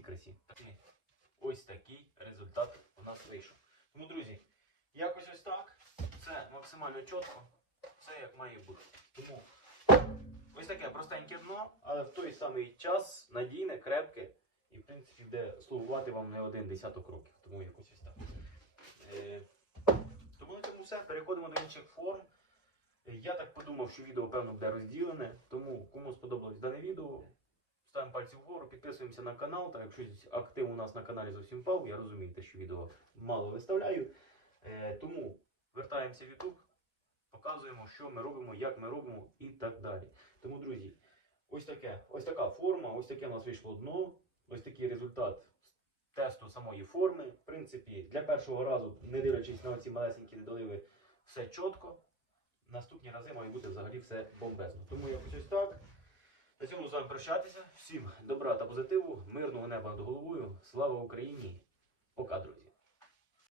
всій. Ось такий результат у нас вийшов. Тому, друзі, якось ось так. Це максимально чітко. Все як має бути. Тому ось таке простеньке дно, але в той самий час надійне, крепке і, в принципі, буде слугувати вам не один десяток років. Тому якось ось так. Е, тому на цьому все. Переходимо до інших форм. Я так подумав, що відео певно буде розділене. Тому кому сподобалось дане відео, ставимо пальці вгору, підписуємося на канал. Так, якщо актив у нас на каналі зовсім впав, я розумію, що відео мало виставляю. Е, тому вертаємося в YouTube, показуємо, що ми робимо, як ми робимо і так далі. Тому, друзі, ось таке, ось така форма, ось таке у нас вийшло дно, ось такий результат тесту самої форми. В принципі, для першого разу, не дивлячись на ці малесенькі недоливи, все чітко. Наступні рази має бути взагалі все бомбезно. Тому якось ось так. На цьому з вами прощатися. Всім добра та позитиву, мирного неба над головою. Слава Україні! Покадру.